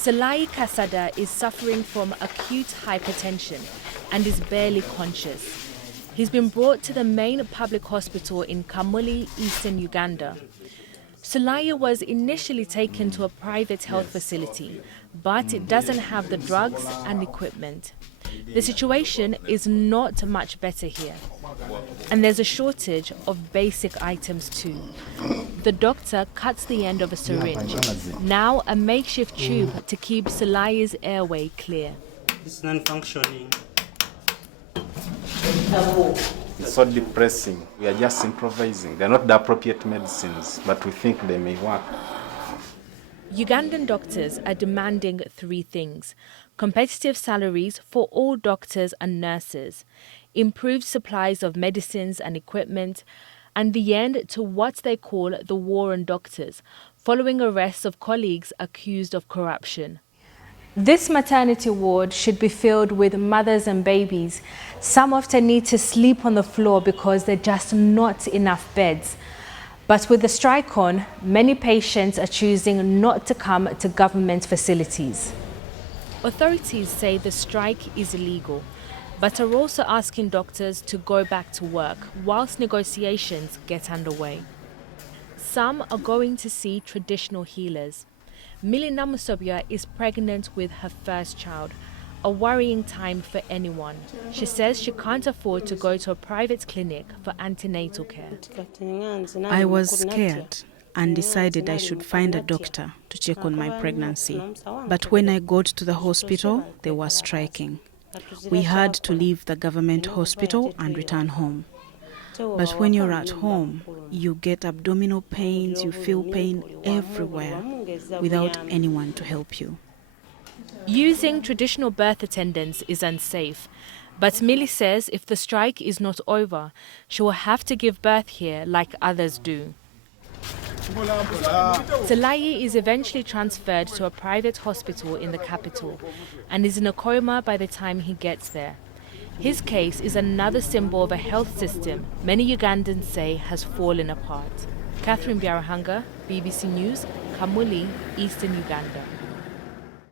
Salai Kasada is suffering from acute hypertension and is barely conscious. He's been brought to the main public hospital in Kamuli, eastern Uganda. Salai was initially taken to a private health facility, but it doesn't have the drugs and equipment. The situation is not much better here, and there's a shortage of basic items too. The doctor cuts the end of a syringe, now a makeshift tube to keep Salai's airway clear. It's non-functioning. It's so depressing. We are just improvising. They're not the appropriate medicines, but we think they may work. Ugandan doctors are demanding 3 things: competitive salaries for all doctors and nurses, improved supplies of medicines and equipment, and the end to what they call the war on doctors, following arrests of colleagues accused of corruption. This maternity ward should be filled with mothers and babies. Some often need to sleep on the floor because there are just not enough beds. But with the strike on, many patients are choosing not to come to government facilities. Authorities say the strike is illegal, but are also asking doctors to go back to work whilst negotiations get underway. Some are going to see traditional healers. Millie Namusobia is pregnant with her first child, a worrying time for anyone. She says she can't afford to go to a private clinic for antenatal care. I was scared and decided I should find a doctor to check on my pregnancy. But when I got to the hospital, they were striking. We had to leave the government hospital and return home. But when you're at home, you get abdominal pains, you feel pain everywhere without anyone to help you. Using traditional birth attendants is unsafe, but Millie says if the strike is not over, she will have to give birth here like others do. Salai is eventually transferred to a private hospital in the capital and is in a coma by the time he gets there. His case is another symbol of a health system many Ugandans say has fallen apart. Catherine Byaruganha, BBC News, Kamuli, Eastern Uganda.